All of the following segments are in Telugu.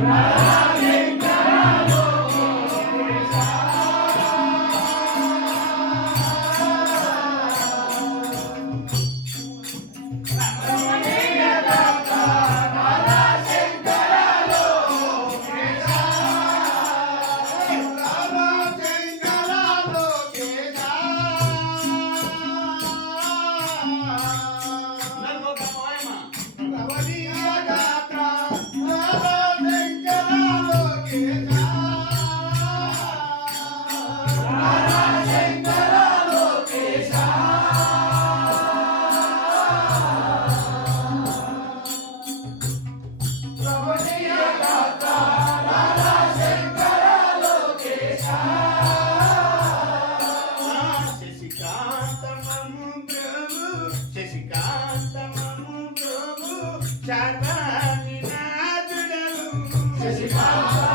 Amém. Se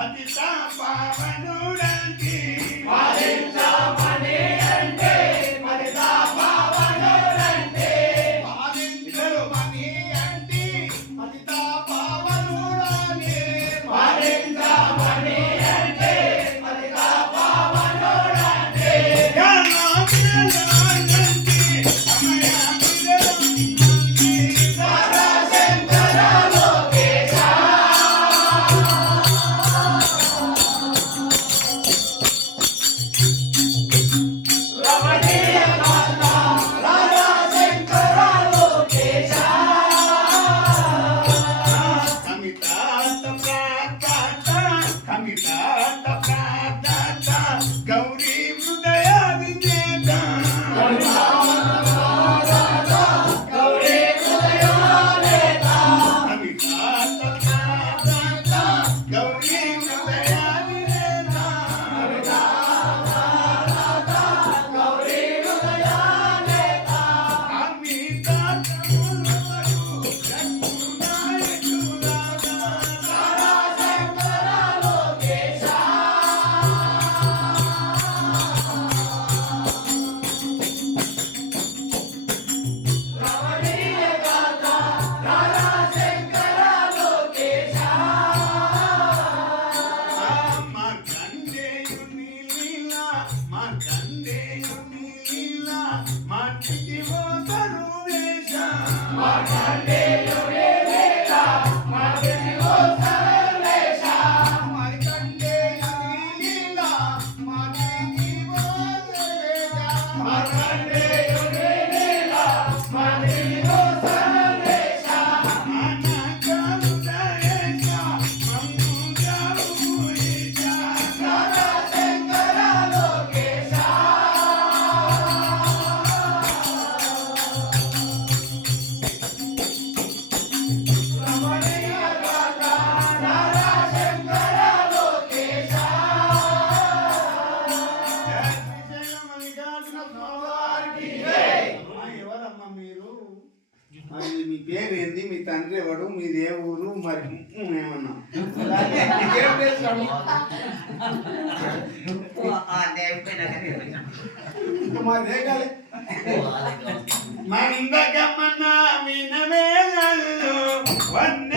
பதிதா பாவனுடன் கீழ் మార్కండేయుని మీ పేరు ఏంది? మీ తండ్రి ఎవడు మీది ఏ ఊరు మరి ఏమన్నా మాదే కాలే మరిందకమ్మన్నా వినమే వంద